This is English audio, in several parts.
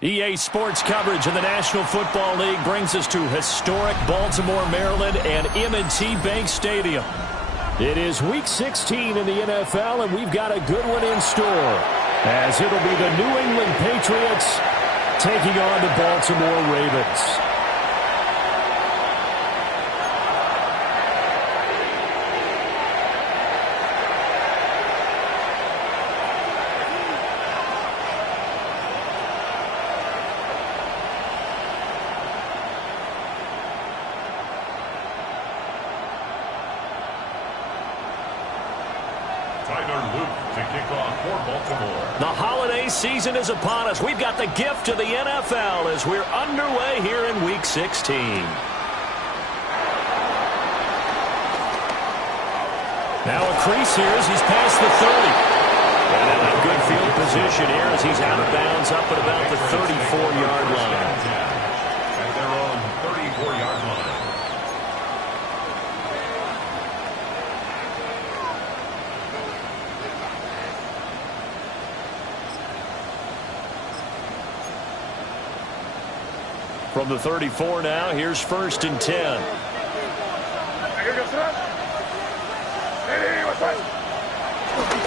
EA Sports coverage of the National Football League brings us to historic Baltimore, Maryland, and M&T Bank Stadium. It is Week 16 in the NFL, and we've got a good one in store, as it'll be the New England Patriots taking on the Baltimore Ravens. The holiday season is upon us. We've got the gift of the NFL as we're underway here in Week 16. Now a crease here as he's past the 30. And in a good field position here as he's out of bounds up at about the 34-yard line. At their own 34-yard line. From the 34 now, here's 1st and 10.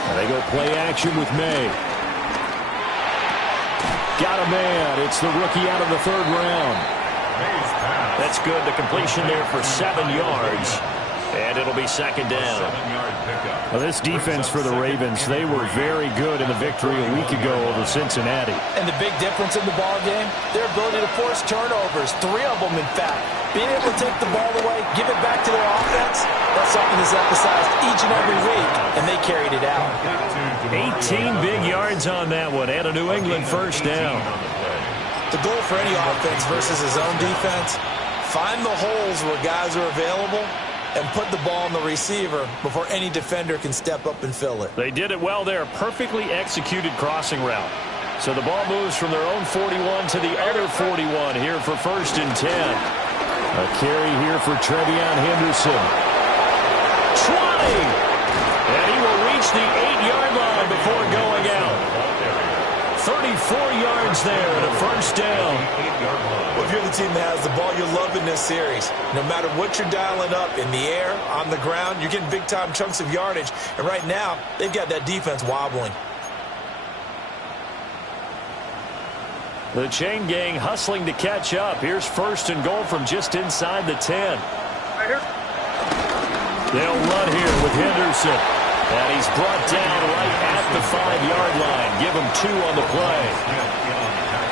And they go play action with May. Got a man. It's the rookie out of the 3rd round. That's good. The completion there for 7 yards. And it'll be 2nd down. Well, this defense for the Ravens, they were very good in the victory a week ago over Cincinnati. And the big difference in the ball game, their ability to force turnovers, 3 of them in fact. Being able to take the ball away, give it back to their offense, that's something that's emphasized each and every week, and they carried it out. 18 big yards on that one, and a New England 1st down. The goal for any offense versus his own defense, find the holes where guys are available and put the ball on the receiver before any defender can step up and fill it. They did it well there. Perfectly executed crossing route. So the ball moves from their own 41 to the other 41 here for 1st and 10. A carry here for Trevion Henderson. 20! And he will reach the 8-yard line before going out. 34 yards there and a 1st down. Well, if you're the team that has the ball, you're loving this series. No matter what you're dialing up, in the air, on the ground, you're getting big-time chunks of yardage. And right now, they've got that defense wobbling. The chain gang hustling to catch up. Here's 1st and goal from just inside the 10. They'll run here with Henderson. And he's brought down right at the 5-yard line. Give him 2 on the play.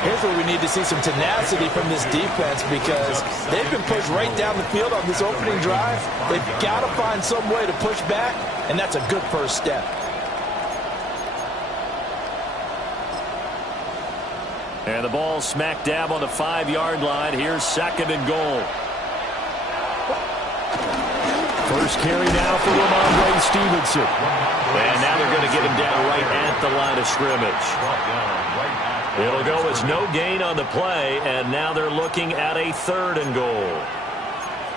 Here's where we need to see some tenacity from this defense because they've been pushed right down the field on this opening drive. They've got to find some way to push back, and that's a good first step. And the ball smack dab on the 5-yard line. Here's 2nd and goal. First carry now for Ramondre Stevenson. And now they're going to get him down right at the line of scrimmage. It'll go as no gain on the play, and now they're looking at a 3rd and goal.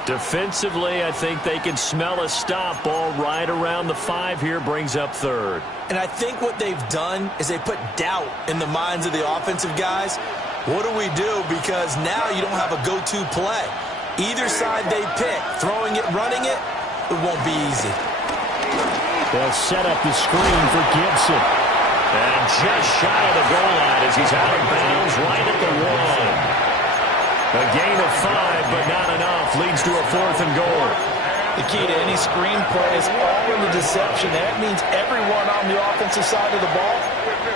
Defensively, I think they can smell a stop. Ball right around the 5 here, brings up 3rd. And I think what they've done is they put doubt in the minds of the offensive guys. What do we do? Because now you don't have a go-to play. Either side they pick, throwing it, running it, it won't be easy. They'll set up the screen for Gibson. And just shy of the goal line as he's out of bounds right at the 1. A gain of 5, but not enough. Leads to a 4th and goal. The key to any screen play is all in the deception. That means everyone on the offensive side of the ball.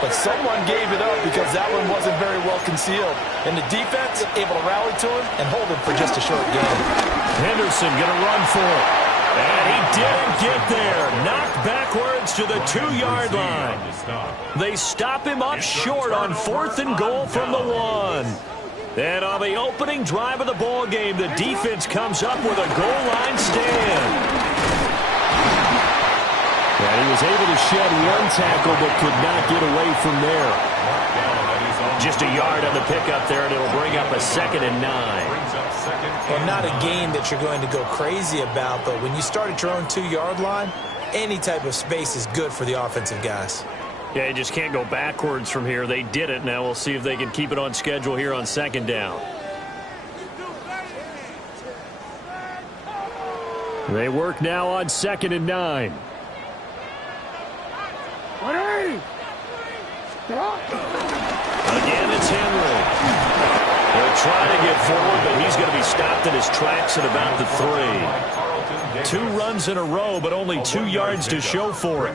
But someone gave it up because that one wasn't very well concealed. And the defense able to rally to him and hold him for just a short game. Henderson going to run for it. And he didn't get there. Knocked backwards to the 2-yard line. They stop him up short on 4th and goal from the 1. And on the opening drive of the ball game, the defense comes up with a goal line stand. And he was able to shed one tackle but could not get away from there. Just a yard on the pickup there, and it'll bring up a 2nd and 9. Well, not a gain that you're going to go crazy about, but when you start at your own 2-yard line, any type of space is good for the offensive guys. Yeah, you just can't go backwards from here. They did it. Now we'll see if they can keep it on schedule here on 2nd down. They work now on 2nd and 9. Again, it's Henry. They'll try to get forward, but he's going to be stopped in his tracks at about the 3. 2 runs in a row, but only 2 yards to show for it.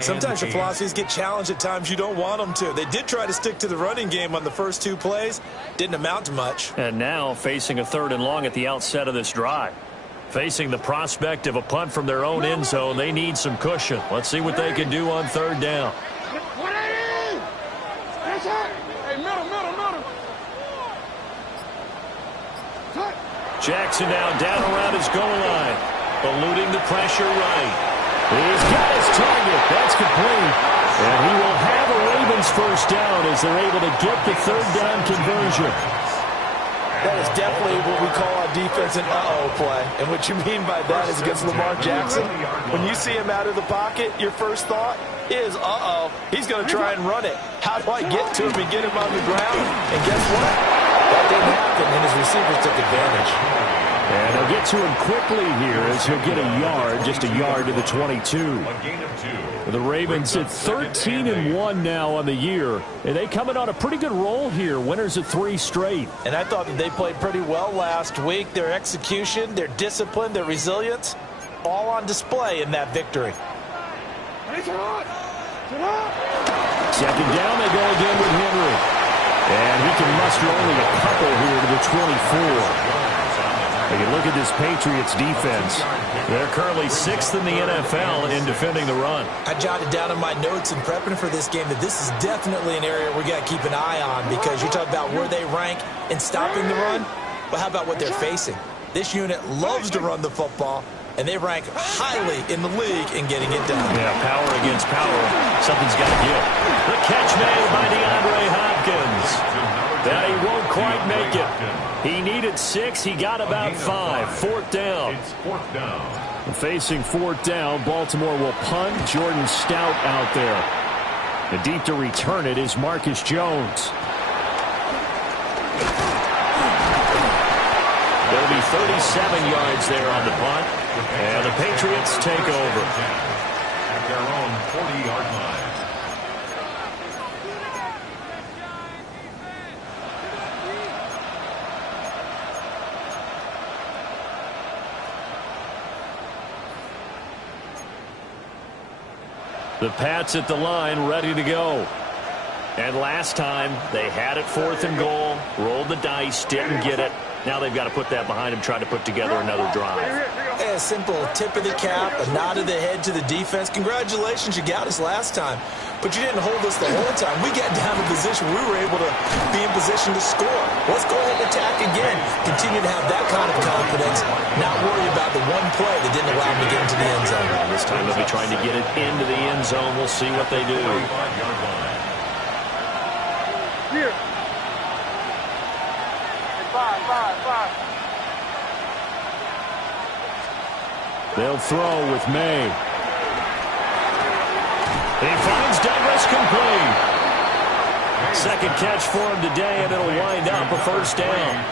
Sometimes your philosophies get challenged at times you don't want them to. They did try to stick to the running game on the first 2 plays. Didn't amount to much. And now facing a 3rd and long at the outset of this drive. Facing the prospect of a punt from their own end zone, they need some cushion. Let's see what they can do on 3rd down. Jackson now down around his goal line. Eluding the pressure right. He's got his target. That's complete. And he will have a Ravens first down as they're able to get the 3rd down conversion. That is definitely what we call our defense an uh-oh play. And what you mean by that is against Lamar Jackson, when you see him out of the pocket, your first thought is, uh-oh, he's going to try and run it. How do I get to him and get him on the ground? And guess what? That didn't happen, and his receivers took advantage. And they'll get to him quickly here as he'll get a yard, just a yard to the 22. The Ravens at 13-1 now on the year, and they come in on a pretty good roll here, winners of 3 straight. And I thought that they played pretty well last week. Their execution, their discipline, their resilience, all on display in that victory. 2nd down, they go again with Henry. And he can muster only a couple here to the 24. You can look at this Patriots defense. They're currently 6th in the NFL in defending the run. I jotted down in my notes in prepping for this game that this is definitely an area we got to keep an eye on, because you talk about where they rank in stopping the run. But how about what they're facing? This unit loves to run the football, and they rank highly in the league in getting it done. Yeah, power against power. Something's got to give. The catch made by DeAndre Hopkins. That he won't quite make it. He needed 6. He got about 5. 4th down. It's 4th down. Facing 4th down, Baltimore will punt. Jordan Stout out there. The deep to return it is Marcus Jones. There'll be 37 yards there on the punt. And the Patriots take over. At their own 40-yard line. The Pats at the line, ready to go. And last time, they had it 4th and goal, rolled the dice, didn't get it. Now they've got to put that behind them, try to put together another drive. A simple tip of the cap, a nod of the head to the defense. Congratulations, you got us last time. But you didn't hold us the whole time. We got down to position. We were able to be in position to score. Let's go ahead and attack again. Continue to have that kind of confidence. Not worry about the one play that didn't allow them to get into the end zone. This time they'll be trying to get it into the end zone. We'll see what they do. Here. 5. They'll throw with May. He finds Douglas complete. 2nd catch for him today, and it'll wind up a 1st down.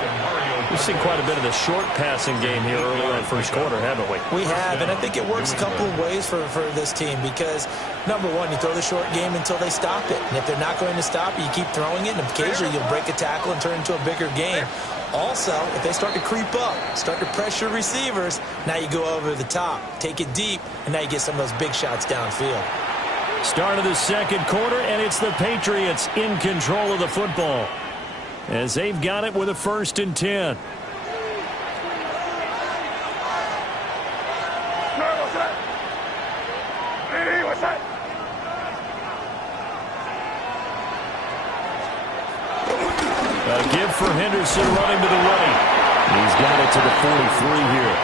We've seen quite a bit of the short passing game here early on first quarter, haven't we? We have, and I think it works a couple of ways for this team, because, number one, you throw the short game until they stop it. And if they're not going to stop it, you keep throwing it, and occasionally you'll break a tackle and turn it into a bigger game. Also, if they start to creep up, start to pressure receivers, now you go over the top, take it deep, and now you get some of those big shots downfield. Start of the 2nd quarter, and it's the Patriots in control of the football as they've got it with a 1st and 10. A give for Henderson running to the right. He's got it to the 43 here.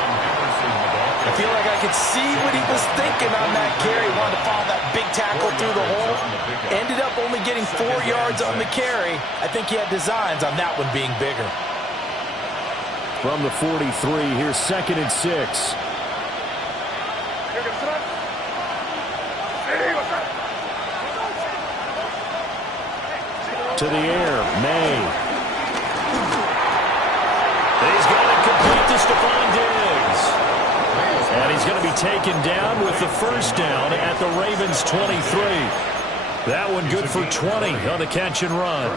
I feel like I could see what he was thinking on that carry. Wanted to follow that big tackle through the hole. Ended up only getting 4 yards on the carry. I think he had designs on that one being bigger. From the 43, here's 2nd and 6. To the air, May. He's got it complete to Stephon Diggs. And he's going to be taken down with the first down at the Ravens' 23. That one good for 20 on the catch and run.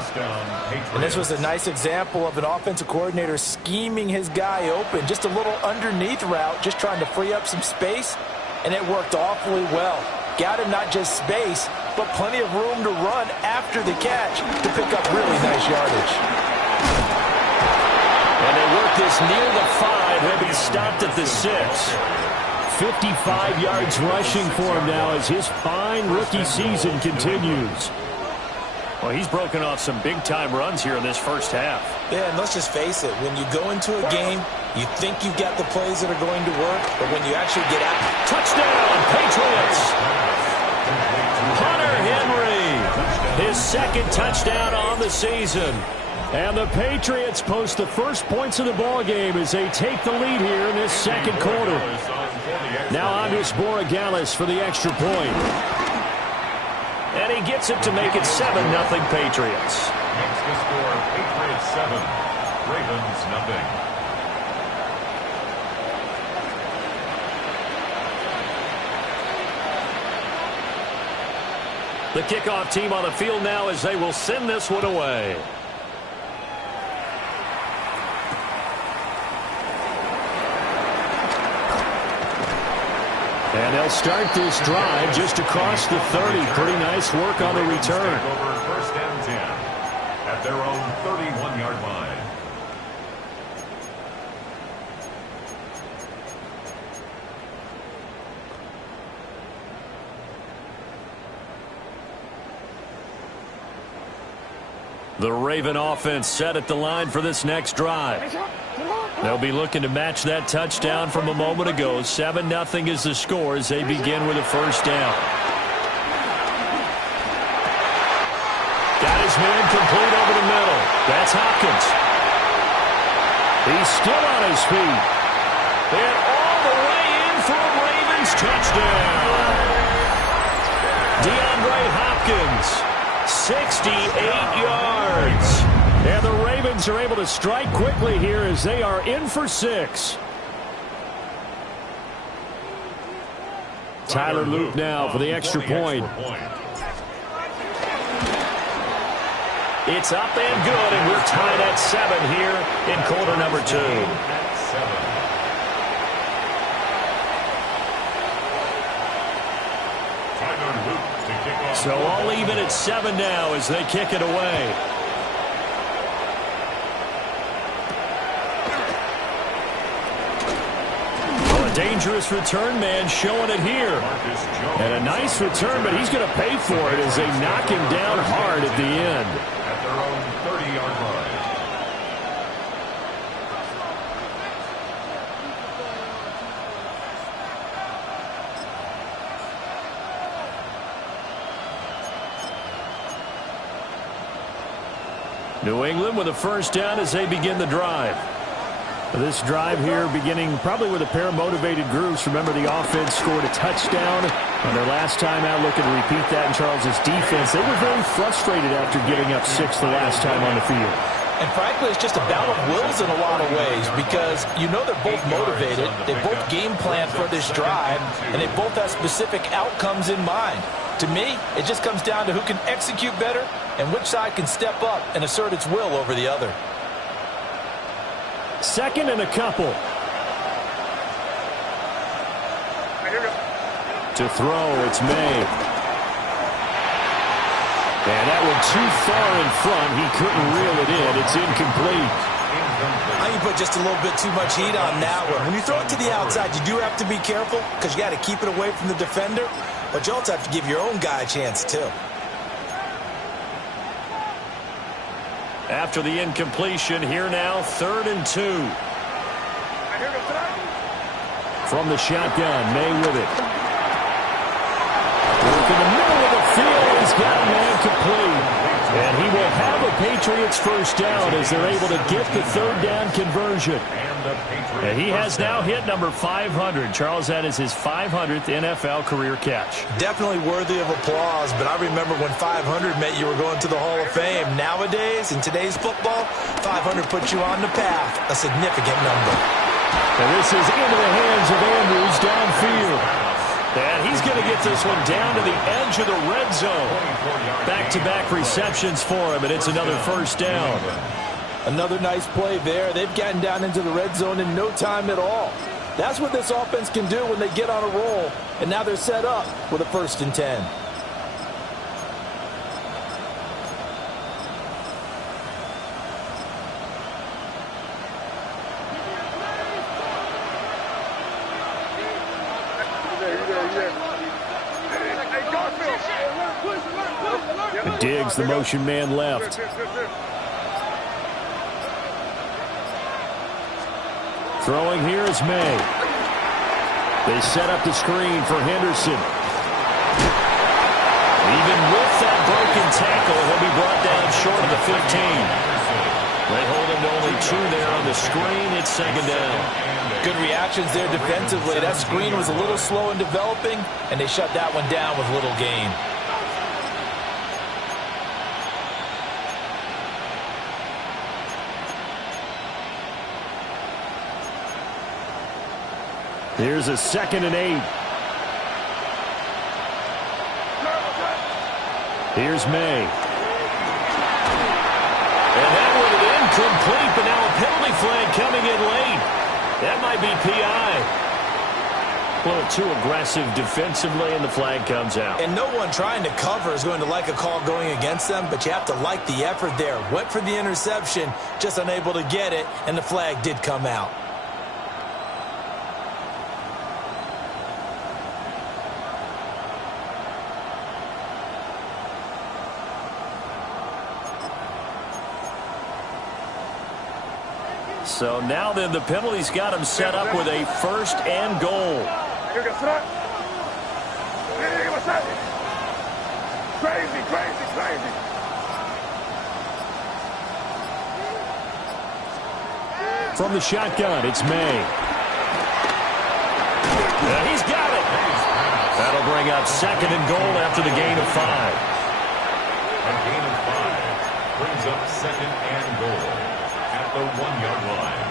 And this was a nice example of an offensive coordinator scheming his guy open. Just a little underneath route, just trying to free up some space, and it worked awfully well. Got him not just space, but plenty of room to run after the catch to pick up really nice yardage. And they work this near the 5. He'll be stopped at the 6. 55 yards rushing for him now as his fine rookie season continues. Well, he's broken off some big-time runs here in this first half. Yeah, and let's just face it. When you go into a game, you think you've got the plays that are going to work, but when you actually get out... Touchdown, Patriots! Hunter Henry, his 2nd touchdown on the season. And the Patriots post the first points of the ball game as they take the lead here in this 2nd quarter. Now on to Borregales for the extra point. And he gets it to make it 7-0 Patriots. Makes the score Patriots 7, Ravens 0. The kickoff team on the field now as they will send this one away. And they'll start this drive just across the 30. Pretty nice work on the return. Over 1st and 10 at their own 31-yard line. The Raven offense set at the line for this next drive. They'll be looking to match that touchdown from a moment ago. 7-0 is the score as they begin with a first down. Got his man complete over the middle. That's Hopkins. He's still on his feet. And all the way in for a Ravens touchdown. DeAndre Hopkins, 68 yards. And the Ravens are able to strike quickly here as they are in for 6. Tyler Luke now for the extra point. It's up and good, and we're tied at 7 here in quarter number 2. So all even at 7 now as they kick it away. Dangerous return man showing it here. And a nice return, but he's going to pay for it as they knock him down hard at the end. At their own 30-yard line. New England with a first down as they begin the drive. This drive here beginning probably with a pair of motivated groups. Remember, the offense scored a touchdown on their last time out. Looking to repeat that in Charles's defense. They were very frustrated after giving up 6 the last time on the field. And frankly, it's just a battle of wills in a lot of ways because you know they're both motivated. They both game plan for this drive, and they both have specific outcomes in mind. To me, it just comes down to who can execute better and which side can step up and assert its will over the other. 2nd and a couple. To throw, it's May. And that one too far in front. He couldn't reel it in. It's incomplete. I think you put just a little bit too much heat on that one. When you throw it to the outside, you do have to be careful because you got to keep it away from the defender. But you also have to give your own guy a chance, too. After the incompletion, here now, 3rd and 2. From the shotgun, May with it. Work in the middle of the field. He's got a man complete. And he will have a Patriots first down as they're able to get the 3rd down conversion. And he has now hit number 500. Charles, that is his 500th NFL career catch. Definitely worthy of applause, but I remember when 500 meant you were going to the Hall of Fame. Nowadays, in today's football, 500 puts you on the path, a significant number. And this is into the hands of Andrews downfield. And he's going to get this one down to the edge of the red zone. Back-to-back receptions for him, and it's another first down. Another nice play there. They've gotten down into the red zone in no time at all. That's what this offense can do when they get on a roll. And now they're set up with a 1st and 10. Diggs, the motion man left. Throwing here is May. They set up the screen for Henderson. Even with that broken tackle, he'll be brought down short of the 15. They hold him to only 2 there on the screen. It's 2nd down. Good reactions there defensively. That screen was a little slow in developing, and they shut that one down with little gain. Here's a 2nd and 8. Here's May. And that one incomplete, but now a penalty flag coming in late. That might be PI. A little too aggressive defensively, and the flag comes out. And no one trying to cover is going to like a call going against them, but you have to like the effort there. Went for the interception, just unable to get it, and the flag did come out. So now then the penalty's got him set up with a 1st and goal. Crazy. From the shotgun, it's May. He's got it. That'll bring up 2nd and goal after the gain of 5. A gain of 5 brings up 2nd and goal at the 1-yard line.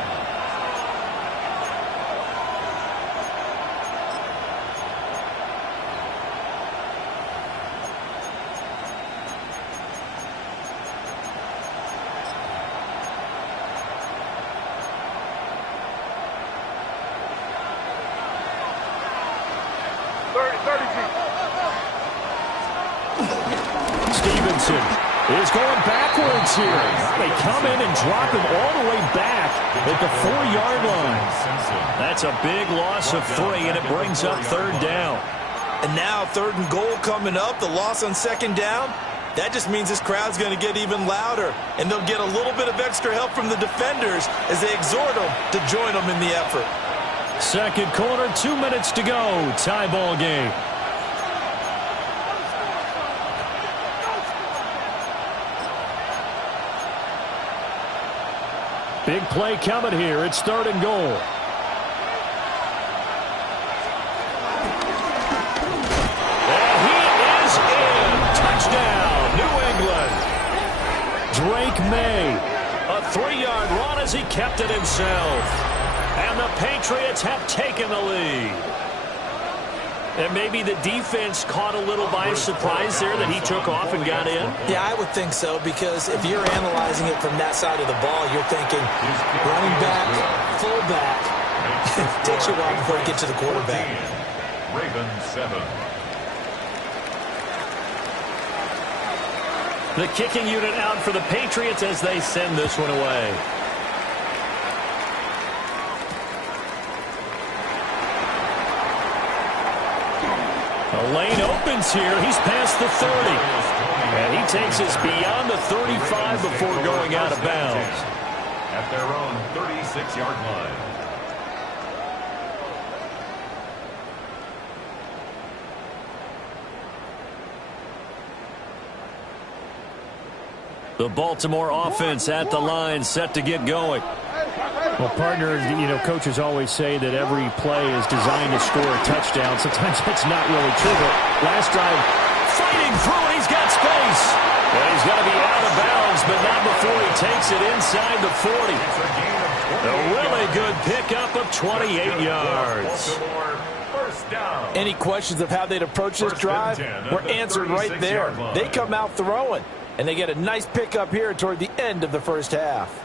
Stevenson is going backwards here. They come in and drop him all the way back at the 4-yard line. That's a big loss of 3, and it brings up 3rd down. And now 3rd and goal coming up, the loss on 2nd down. That just means this crowd's going to get even louder, and they'll get a little bit of extra help from the defenders as they exhort them to join them in the effort. 2nd quarter, 2 minutes to go. Tie ball game. Big play coming here. It's 3rd and goal. And he is in. Touchdown, New England. Drake May. A 3-yard run as he kept it himself. And the Patriots have taken the lead. And maybe the defense caught a little by surprise there that he took off and got in? Yeah, I would think so, because if you're analyzing it from that side of the ball, you're thinking running back, fullback. It takes you a while before you get to the quarterback. Ravens 7. The kicking unit out for the Patriots as they send this one away. A lane opens here. He's past the 30. And he takes us beyond the 35 before going out of bounds. At their own 36-yard line. The Baltimore offense at the line, set to get going. Well, partners, coaches always say that every play is designed to score a touchdown. Sometimes that's not really true, but last drive, fighting through, and he's got space. And he's going to be out of bounds, but not before he takes it inside the 40. A really good pickup of 28 yards. Any questions of how they'd approach this drive were answered right there. They come out throwing, and they get a nice pickup here toward the end of the first half.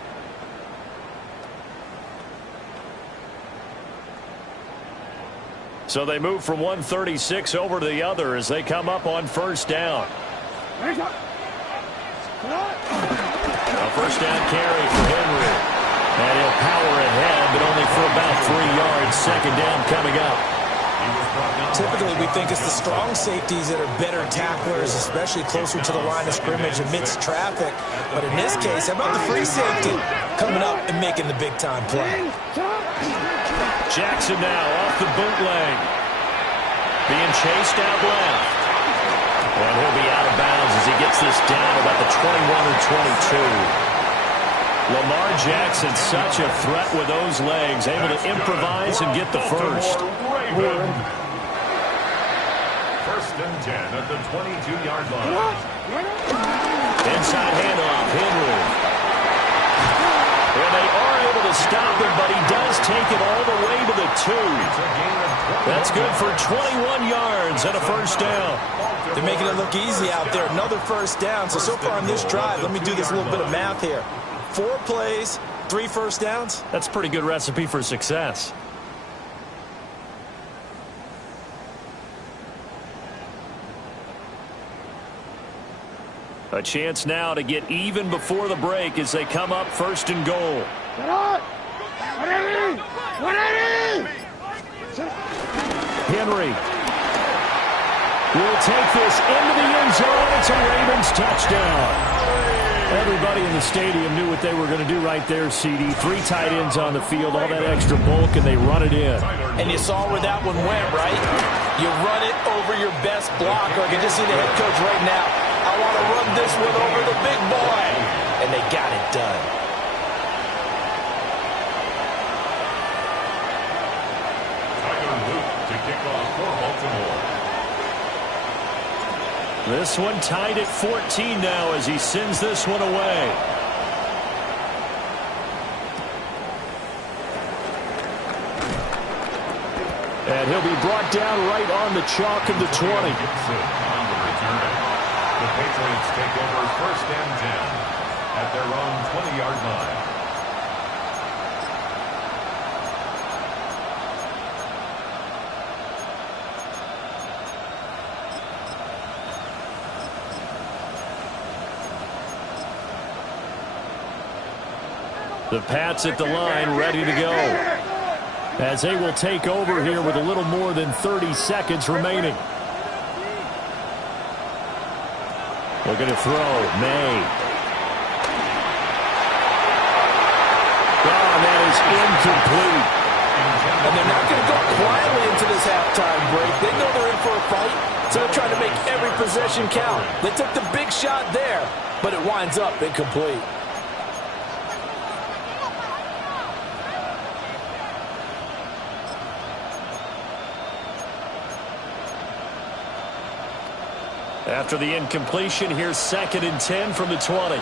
So they move from 136 over to the other as they come up on first down. A first down carry for Henry. And he'll power ahead, but only for about 3 yards. Second down coming up. Typically, we think it's the strong safeties that are better tacklers, especially closer to the line of scrimmage amidst traffic. But in this case, how about the free safety coming up and making the big-time play? Jackson now off the bootleg. Being chased out left. And he'll be out of bounds as he gets this down about the 21 or 22. Lamar Jackson, such a threat with those legs, able to improvise and get the first. First and 10 at the 22-yard line. Inside handoff, Henry. And they are able to stop him, but he does take it all the way to the 2. That's good for 21 yards and a first down. They're making it look easy out there. Another first down. So far on this drive, let me do this little bit of math here. 4 plays, 3 first downs. That's a pretty good recipe for success. A chance now to get even before the break as they come up first and goal. Henry will take this into the end zone. It's a Ravens touchdown. Everybody in the stadium knew what they were going to do right there, CD. 3 tight ends on the field, all that extra bulk, and they run it in. And you saw where that one went, right? You run it over your best blocker. I can just see the head coach right now. I want to run this one over the big boy. And they got it done. To kick off for Baltimore. This one tied at 14 now as he sends this one away. And he'll be brought down right on the chalk of the 20. The Patriots take over first and 10 at their own 20-yard line. The Pats at the line, ready to go. As they will take over here with a little more than 30 seconds remaining. Looking to throw. May. Oh, that is incomplete. And they're not going to go quietly into this halftime break. They know they're in for a fight, so they're trying to make every possession count. They took the big shot there, but it winds up incomplete. After the incompletion, here's 2nd and 10 from the 20.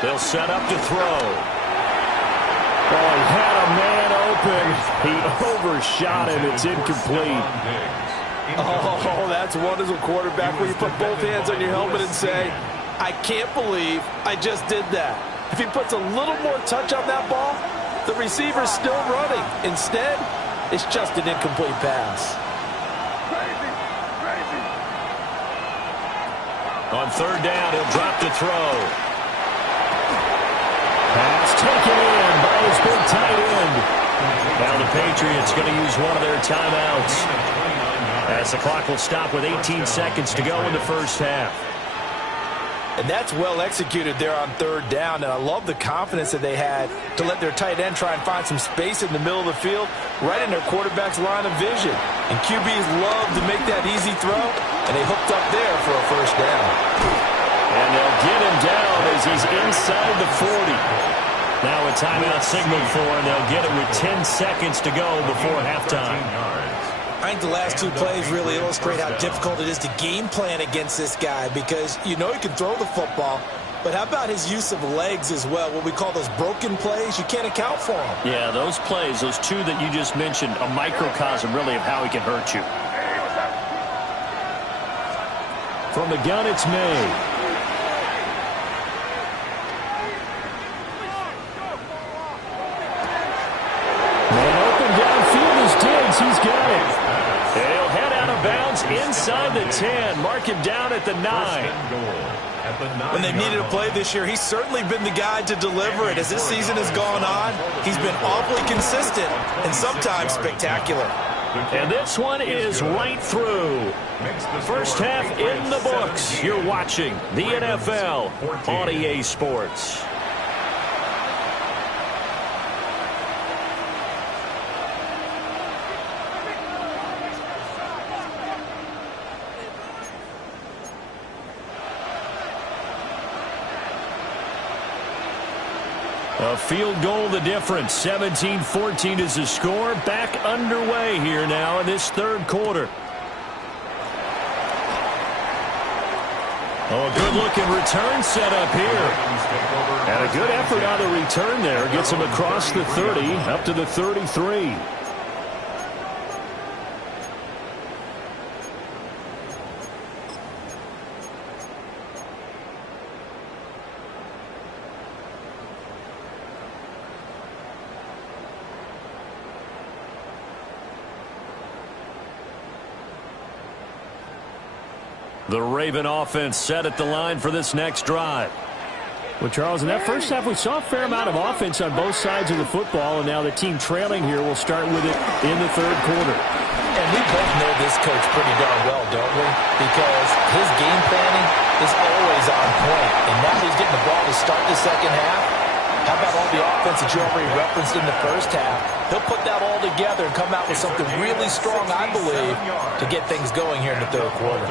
They'll set up to throw. Oh, he had a man open. He overshot him. It's incomplete. Oh, that's one as a quarterback where you put both hands on your helmet and say, I can't believe I just did that. If he puts a little more touch on that ball, the receiver's still running. Instead, it's just an incomplete pass. On 3rd down, he'll drop to throw. Pass taken in by his big tight end. Now the Patriots going to use one of their timeouts, as the clock will stop with 18 seconds to go in the first half. And that's well executed there on third down. And I love the confidence that they had to let their tight end try and find some space in the middle of the field, right in their quarterback's line of vision. And QBs love to make that easy throw, and they hooked up there for a first down. And they'll get him down as he's inside the 40. Now a timeout signaled for, and they'll get it with 10 seconds to go before halftime. I think the last two plays really illustrate how difficult it is to game plan against this guy, because you know he can throw the football, but how about his use of legs as well? What we call those broken plays, you can't account for them. Yeah, those plays, those two that you just mentioned, a microcosm really of how he can hurt you. From the gun, it's May. He's got it. He'll head out of bounds inside the 10. Mark him down at the 9. When they've needed a play this year, he's certainly been the guy to deliver it. As this season has gone on, he's been awfully consistent and sometimes spectacular. And this one is right through. First half in the books. You're watching the NFL on EA Sports. A field goal the difference. 17-14 is the score. Back underway here now in this third quarter. Oh, a good-looking return set up here. And a good effort on the return there. Gets him across the 30, up to the 33. The Raven offense set at the line for this next drive. Well, Charles, in that first half, we saw a fair amount of offense on both sides of the football, and now the team trailing here will start with it in the third quarter. And we both know this coach pretty darn well, don't we? Because his game planning is always on point. And now he's getting the ball to start the second half. How about all the offense that you already referenced in the first half? He'll put that all together and come out with something really strong, I believe, to get things going here in the third quarter.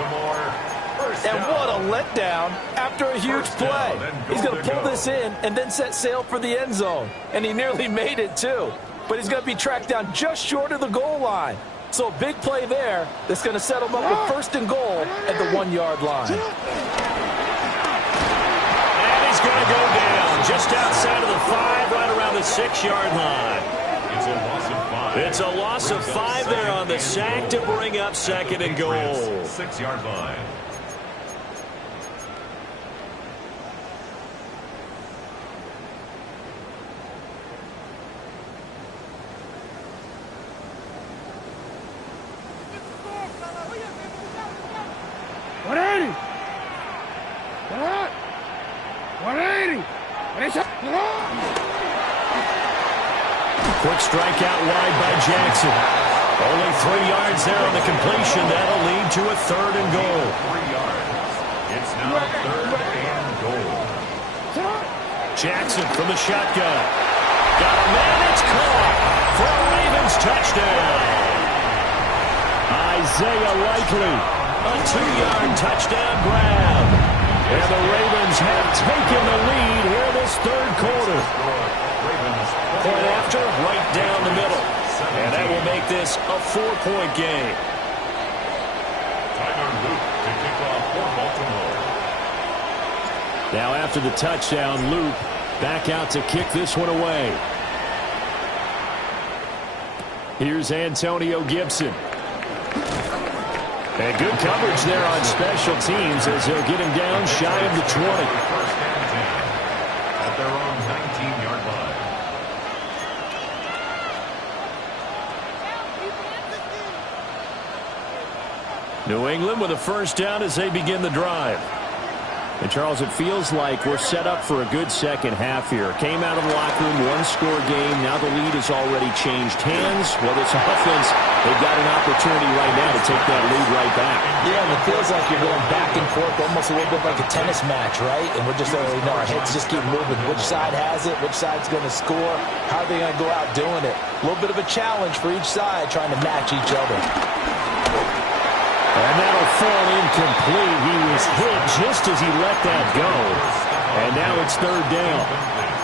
And what a letdown after a huge play. He's going to pull this in and then set sail for the end zone. And he nearly made it, too. But he's going to be tracked down just short of the goal line. So a big play there that's going to set him up with first and goal at the 1-yard line. And he's going to go down just outside of the 5, right around the 6-yard line. It's a loss of 5. It's a loss of 5 there on the sack to bring up second and goal. 6-yard line. Quick strikeout wide by Jackson. Only 3 yards there on the completion. That'll lead to a third and goal. 3 yards. It's now third and goal. Jackson from the shotgun. Got a man. It's caught for a Ravens touchdown. Isaiah Likely, a 2-yard touchdown grab. And the Ravens have taken the lead here in this third quarter. Point after, right down the middle. And that will make this a 4-point game. Tyler Luke to kick off for Baltimore. Now after the touchdown, Luke back out to kick this one away. Here's Antonio Gibson. And good coverage there on special teams as he'll get him down shy of the 20. First and 10 at their own 19-yard line. New England with a first down as they begin the drive. And, Charles, it feels like we're set up for a good second half here. Came out of the locker room, one-score game. Now the lead has already changed hands. Well, this offense, they've got an opportunity right now to take that lead right back. Yeah, and it feels like you're going back and forth, almost a little bit like a tennis match, right? And we're just, our heads just keep moving. Which side has it? Which side's going to score? How are they going to go out doing it? A little bit of a challenge for each side, trying to match each other. And that'll fall incomplete. He was hit just as he let that go. And now it's third down.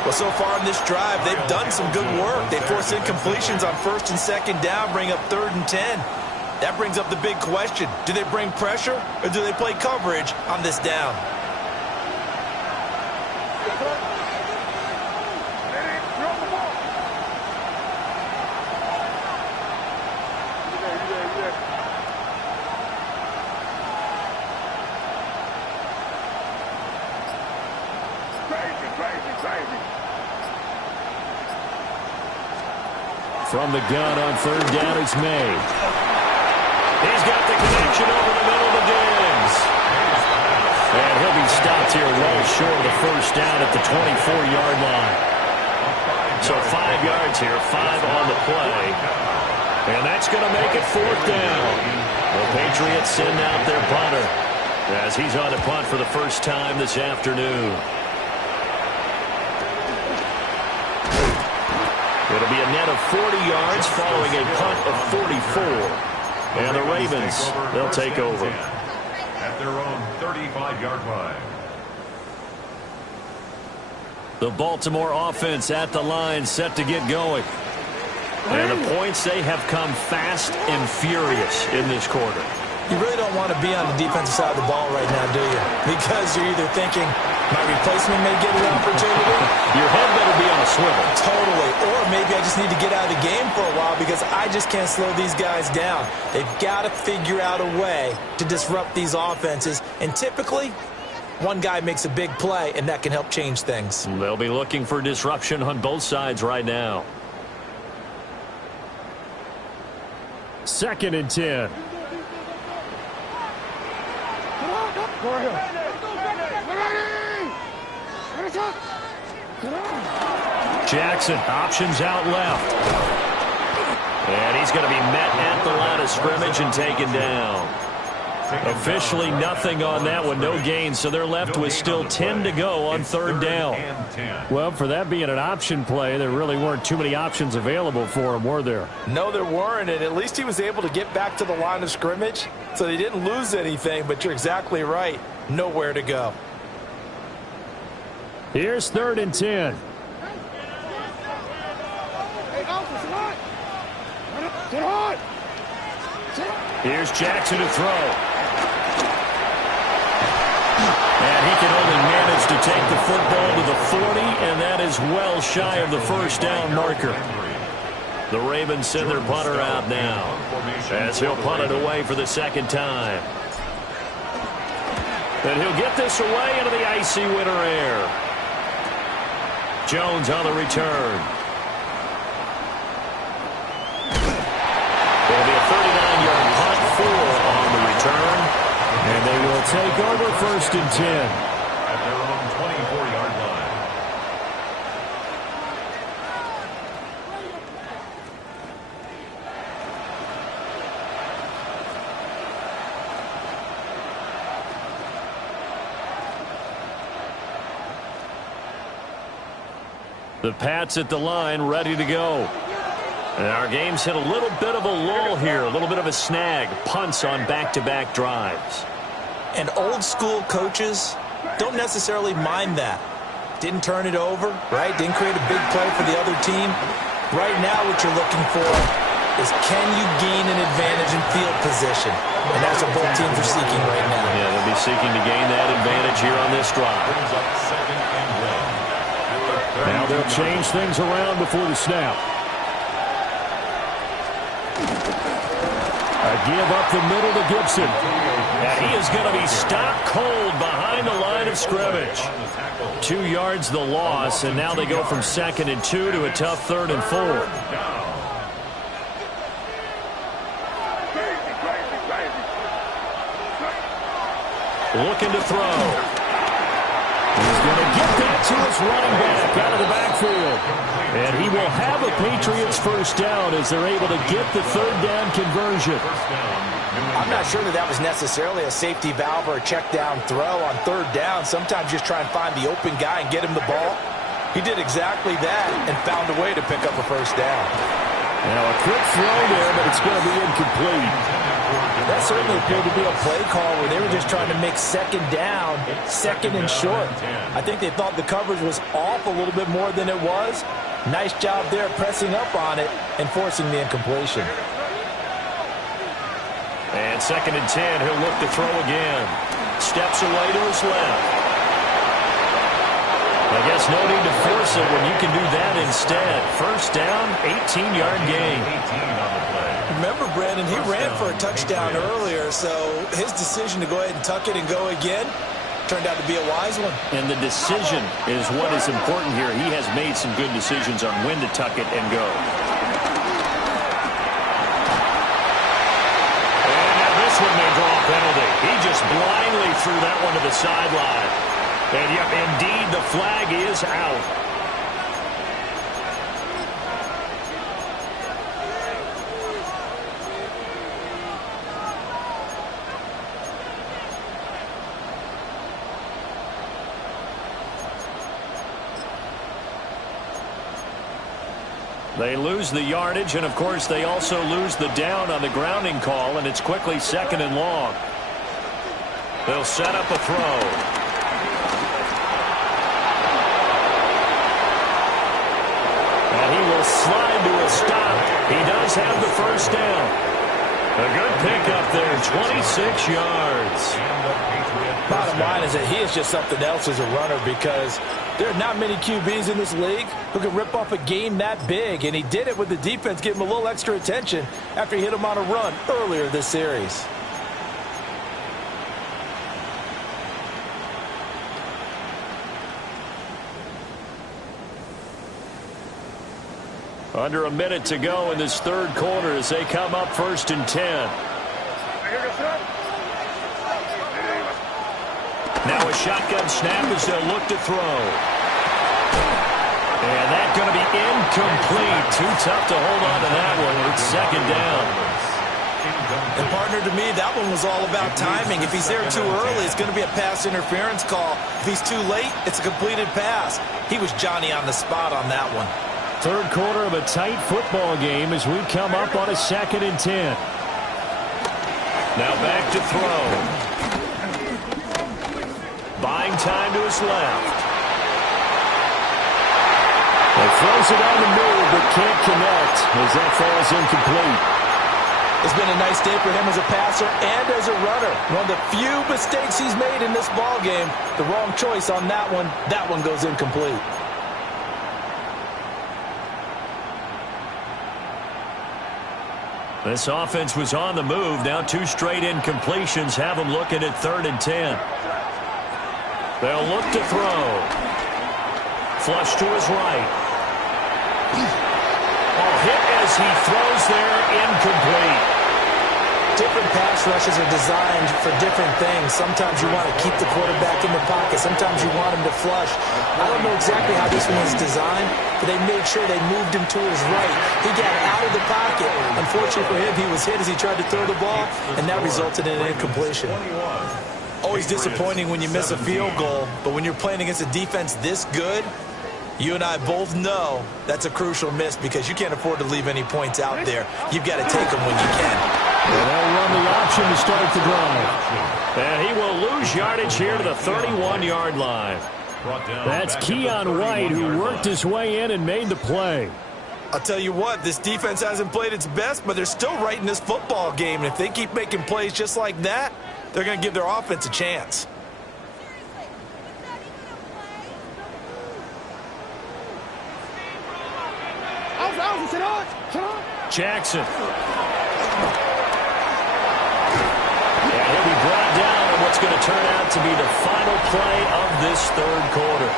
Well, so far in this drive, they've done some good work. They forced incompletions on first and second down, bring up 3rd and 10. That brings up the big question. Do they bring pressure or do they play coverage on this down? From the gun on third down, it's made. He's got the connection over the middle to Diggs. And he'll be stopped here well short of the first down at the 24-yard line. So 5 yards here, 5 on the play. And that's going to make it fourth down. The Patriots send out their punter as he's on to punt for the first time this afternoon. It'll be a net of 40 yards following a punt of 44. And the Ravens, they'll take over. At their own 35-yard line. The Baltimore offense at the line, set to get going. And the points, they have come fast and furious in this quarter. You really don't want to be on the defensive side of the ball right now, do you? Because you're either thinking, my replacement may get an opportunity. Your head better be on a swivel. Totally. Or maybe I just need to get out of the game for a while because I just can't slow these guys down. They've got to figure out a way to disrupt these offenses. And typically, one guy makes a big play, and that can help change things. They'll be looking for disruption on both sides right now. 2nd and 10. Jackson, options out left. And he's going to be met at the line of scrimmage and taken down. Officially nothing on that one, no gain, so they're left with still 10 to go on third down. Well, for that being an option play, there really weren't too many options available for him, were there? No, there weren't, and at least he was able to get back to the line of scrimmage, so they didn't lose anything, but you're exactly right. Nowhere to go. Here's 3rd and 10. Here's Jackson to throw. And he can only manage to take the football to the 40, and that is well shy of the first down marker. The Ravens send their punter out now as he'll punt it away for the second time. And he'll get this away into the icy winter air. Jones on the return. It'll be a 39-yard punt, 4 on the return. And they will take over 1st and 10. At their own 24-yard line. The Pats at the line, ready to go. And our game's hit a little bit of a lull here, a little bit of a snag. Punts on back-to-back drives. And old-school coaches don't necessarily mind that. Didn't turn it over, right? Didn't create a big play for the other team. Right now what you're looking for is can you gain an advantage in field position? And that's what both teams are seeking right now. Yeah, they'll be seeking to gain that advantage here on this drive. Now they'll change things around before the snap. A give up the middle to Gibson. And he is going to be stopped cold behind the line of scrimmage. 2 yards the loss, and now they go from 2nd and 2 to a tough 3rd and 4. Looking to throw. get that to his running back out of the backfield. And he will have a Patriots first down as they're able to get the third down conversion. I'm not sure that was necessarily a safety valve or a check down throw on third down. Sometimes you just try and find the open guy and get him the ball. He did exactly that and found a way to pick up a first down. Now a quick throw there, but it's going to be incomplete. That certainly appeared to be a play call where they were just trying to make second down, second and short. I think they thought the coverage was off a little bit more than it was. Nice job there pressing up on it and forcing the incompletion. And 2nd and 10, he'll look to throw again. Steps away to his left. I guess no need to force it when you can do that instead. First down, 18-yard gain. Remember, Brandon, he ran for a touchdown earlier, so his decision to go ahead and tuck it and go again turned out to be a wise one. And the decision is what is important here. He has made some good decisions on when to tuck it and go. One may draw a penalty. He just blindly threw that one to the sideline. And yep, indeed, the flag is out. They lose the yardage, and of course they also lose the down on the grounding call, and it's quickly 2nd and long. They'll set up a throw. And he will slide to a stop. He does have the first down. A good pickup there, 26 yards. Bottom line is that he is just something else as a runner because there are not many QBs in this league who can rip off a game that big, and he did it with the defense giving him a little extra attention after he hit him on a run earlier this series. Under a minute to go in this third quarter as they come up 1st and 10. Now a shotgun snap as they'll look to throw. And that's going to be incomplete. Too tough to hold on to that one. It's 2nd down. And partner, to me, that one was all about timing. If he's there too early, it's going to be a pass interference call. If he's too late, it's a completed pass. He was Johnny on the spot on that one. Third quarter of a tight football game as we come up on a 2nd and 10. Now back to throw. Buying time to his left. He throws it on the move but can't connect as that falls incomplete. It's been a nice day for him as a passer and as a runner. One of the few mistakes he's made in this ball game. The wrong choice on that one. That one goes incomplete. This offense was on the move. Now 2 straight incompletions have them looking at 3rd and 10. They'll look to throw. Flush to his right. Hit as he throws there, incomplete. Different pass rushes are designed for different things. Sometimes you want to keep the quarterback in the pocket. Sometimes you want him to flush. I don't know exactly how this one was designed, but they made sure they moved him to his right. He got out of the pocket. Unfortunately for him, he was hit as he tried to throw the ball, and that resulted in an incompletion. Always disappointing when you miss a field goal, but when you're playing against a defense this good, you and I both know that's a crucial miss because you can't afford to leave any points out there. You've got to take them when you can. And they'll run the option to start the drive. And he will lose yardage here to the 31-yard line. That's Keon White who worked his way in and made the play. I'll tell you what, this defense hasn't played its best, but they're still right in this football game. And if they keep making plays just like that, they're going to give their offense a chance. Jackson. And he'll be brought down on what's going to turn out to be the final play of this third quarter.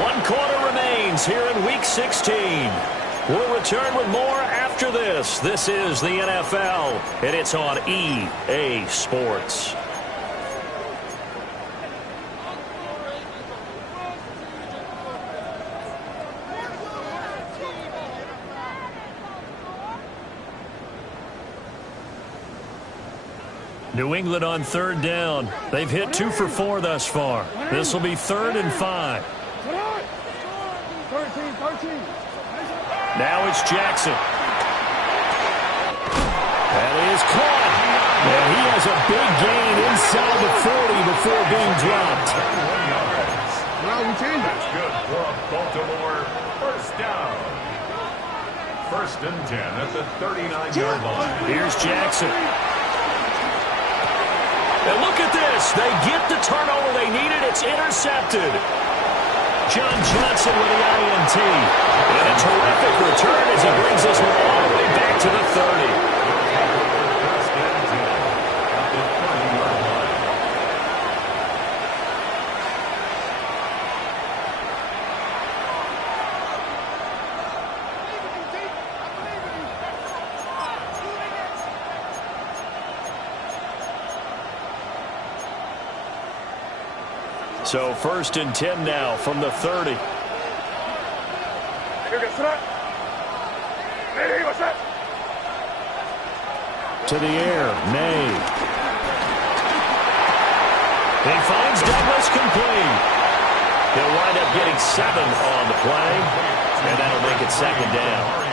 1 quarter remains here in Week 16. We'll return with more after this. This is the NFL, and it's on EA Sports. New England on third down. They've hit 2 for 4 thus far. This will be 3rd and 5. 13. Now it's Jackson. That is caught. And he has a big gain inside the 40 before being dropped. That's good for a Baltimore first down. 1st and 10 at the 39-yard line. Here's Jackson. And look at this. They get the turnover they needed. It's intercepted. John Johnson with the INT. And a terrific return as he brings this one all the way back to the 30. So 1st and 10 now from the 30. To the air, May. He finds Douglas complete. He'll wind up getting 7 on the play, and that'll make it 2nd down.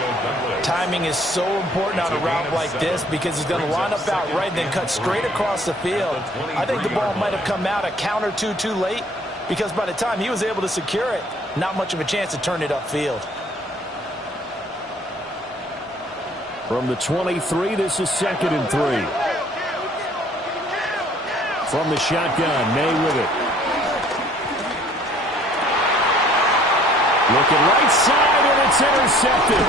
Timing is so important on a route like this because he's going to line up out right and then cut straight across the field. I think the ball might have come out a count or two too late because by the time he was able to secure it, not much of a chance to turn it upfield. From the 23, this is 2nd and 3. From the shotgun, May with it. Looking right side, and it's intercepted.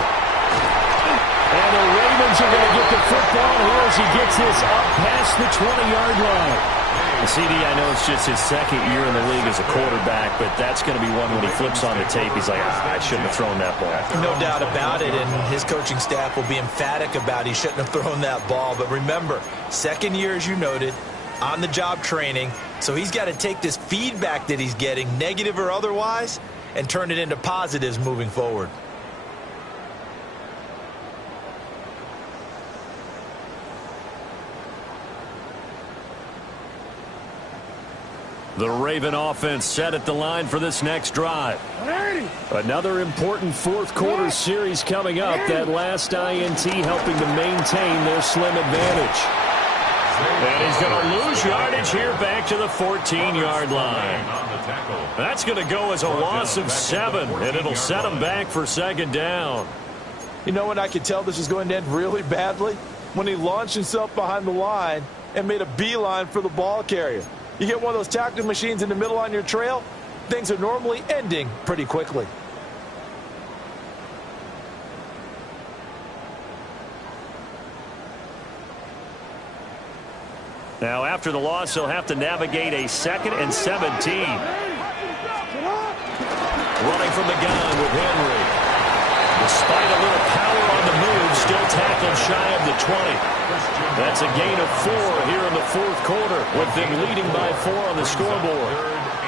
And the Ravens are going to get the football here as he gets this up past the 20-yard line. CD, I know it's just his 2nd year in the league as a quarterback, but that's going to be one when he flips on the tape. He's like, I shouldn't have thrown that ball. No doubt about it, and his coaching staff will be emphatic about he shouldn't have thrown that ball. But remember, 2nd year, as you noted, on-the-job training, so he's got to take this feedback that he's getting, negative or otherwise, and turn it into positives moving forward. The Raven offense set at the line for this next drive. Another important 4th quarter series coming up. That last INT helping to maintain their slim advantage. And he's going to lose yardage here back to the 14-yard line. That's going to go as a loss of 7, and it'll set him back for 2nd down. You know when I could tell this was going to end really badly? When he launched himself behind the line and made a beeline for the ball carrier. You get one of those tackling machines in the middle on your trail, things are normally ending pretty quickly. Now, after the loss, he'll have to navigate a 2nd and 17. Running from the gun with Henry. Despite a little power on the move, still tackled shy of the 20. That's a gain of 4 here in the 4th quarter, with them leading by 4 on the scoreboard.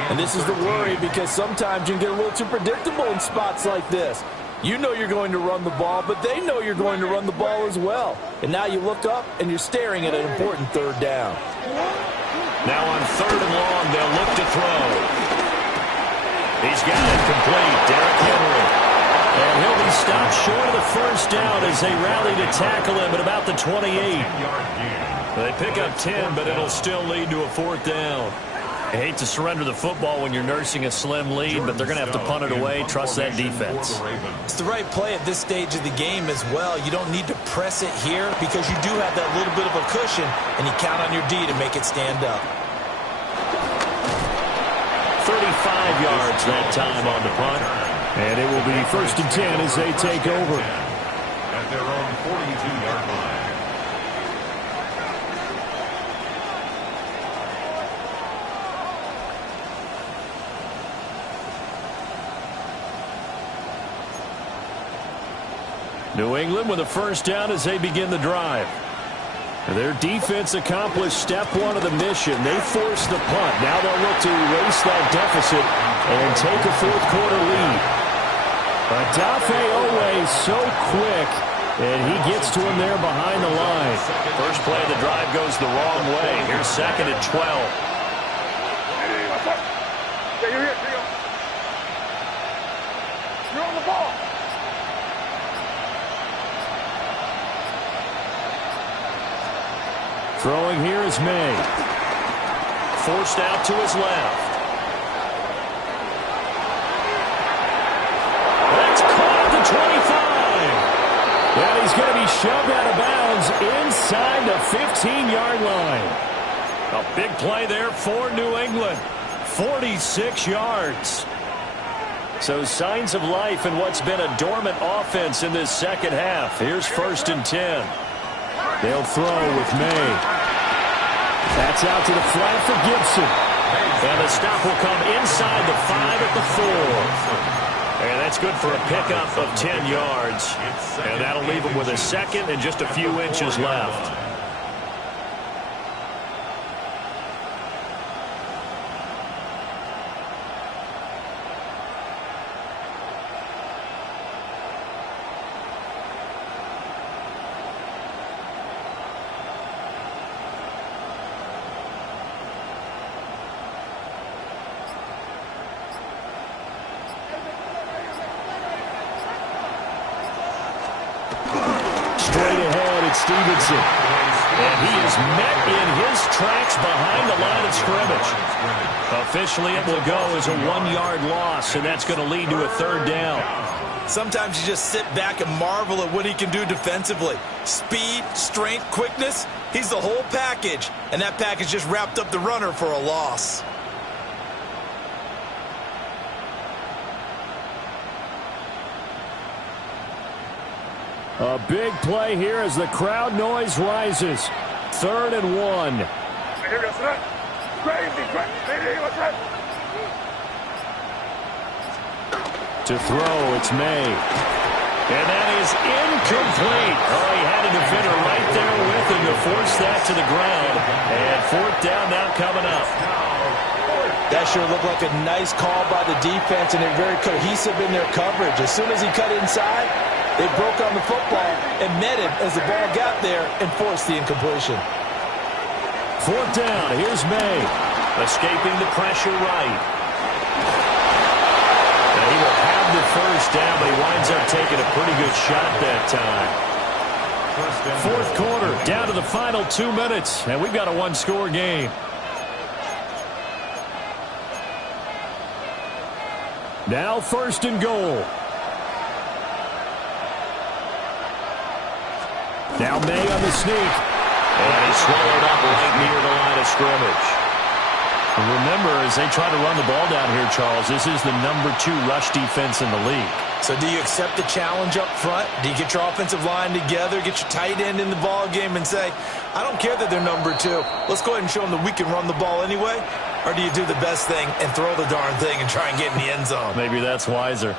And this is the worry because sometimes you can get a little too predictable in spots like this. You know you're going to run the ball, but they know you're going to run the ball as well. And now you look up and you're staring at an important 3rd down. Now on 3rd and long, they'll look to throw. He's got it complete. Derrick Henry. And he'll be stopped short of the 1st down as they rally to tackle him at about the 28. They pick up 10, but it'll still lead to a 4th down. I hate to surrender the football when you're nursing a slim lead, but they're going to have to punt it away. Trust that defense. It's the right play at this stage of the game as well. You don't need to press it here because you do have that little bit of a cushion, and you count on your D to make it stand up. 35 yards that time on the punt. And it will be 1st and 10 as they take over. At their own 42-yard line. New England with a 1st down as they begin the drive. Their defense accomplished step 1 of the mission. They forced the punt. Now they'll look to erase that deficit and take a 4th quarter lead. Adafe always so quick And he gets to him there behind the line. First play of the drive goes the wrong way. Here's 2nd and 12. Yeah, you're here. Here you go. You're on the ball. Throwing here is May. Forced out to his left. That's caught at the 25. And he's going to be shoved out of bounds inside the 15-yard line. A big play there for New England. 46 yards. So signs of life in what's been a dormant offense in this second half. Here's 1st and 10. They'll throw with May. That's out to the flat for Gibson. And the stop will come inside the 5 at the 4. And that's good for a pickup of 10 yards. And that'll leave him with a 2nd and just a few inches left. Stevenson. And he is met in his tracks behind the line of scrimmage. Officially, it will go as a 1-yard loss, and that's going to lead to a 3rd down. Sometimes you just sit back and marvel at what he can do defensively. Speed, strength, quickness, he's the whole package. And that package just wrapped up the runner for a loss. A big play here as the crowd noise rises. 3rd and 1. Here goes that. Crazy. What's that? To throw, it's May. And that is incomplete. Oh, he had a defender right there with him to force that to the ground. And 4th down now coming up. That sure looked like a nice call by the defense, and they're very cohesive in their coverage. As soon as he cut inside, they broke on the football and met him as the ball got there and forced the incompletion. 4th down. Here's May. Escaping the pressure right. And he will have the 1st down, but he winds up taking a pretty good shot that time. 4th quarter, down to the final 2 minutes, and we've got a 1-score game. Now 1st and goal. Now May on the sneak. And he's swallowed up right near the line of scrimmage. And remember, as they try to run the ball down here, Charles, this is the number 2 rush defense in the league. So do you accept the challenge up front? Do you get your offensive line together, get your tight end in the ball game and say, I don't care that they're number 2. Let's go ahead and show them that we can run the ball anyway? Or do you do the best thing and throw the darn thing and try and get in the end zone? Maybe that's wiser.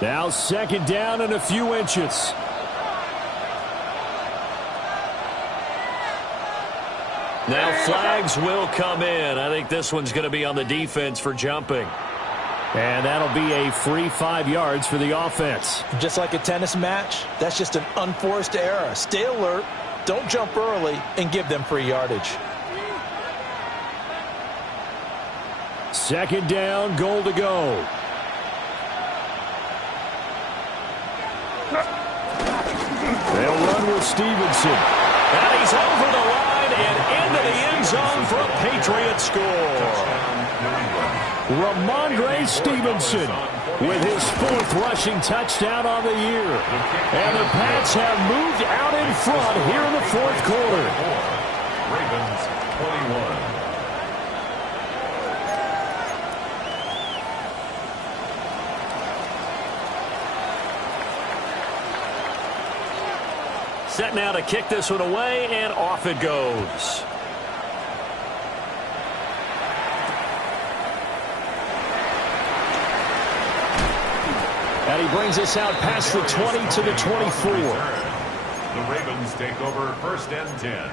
Now 2nd down and a few inches. Now flags will come in. I think this one's going to be on the defense for jumping. And that'll be a free 5 yards for the offense. Just like a tennis match, that's just an unforced error. Stay alert, don't jump early, and give them free yardage. 2nd down, goal to go. They'll run with Stevenson. And he's over the line and into the end zone for a Patriots score. Ramondre Stevenson with his 4th rushing touchdown on the year. And the Pats have moved out in front here in the 4th quarter. Ravens 21. Set now to kick this one away, and off it goes. And he brings us out past the 20 to the 24. The Ravens take over 1st and 10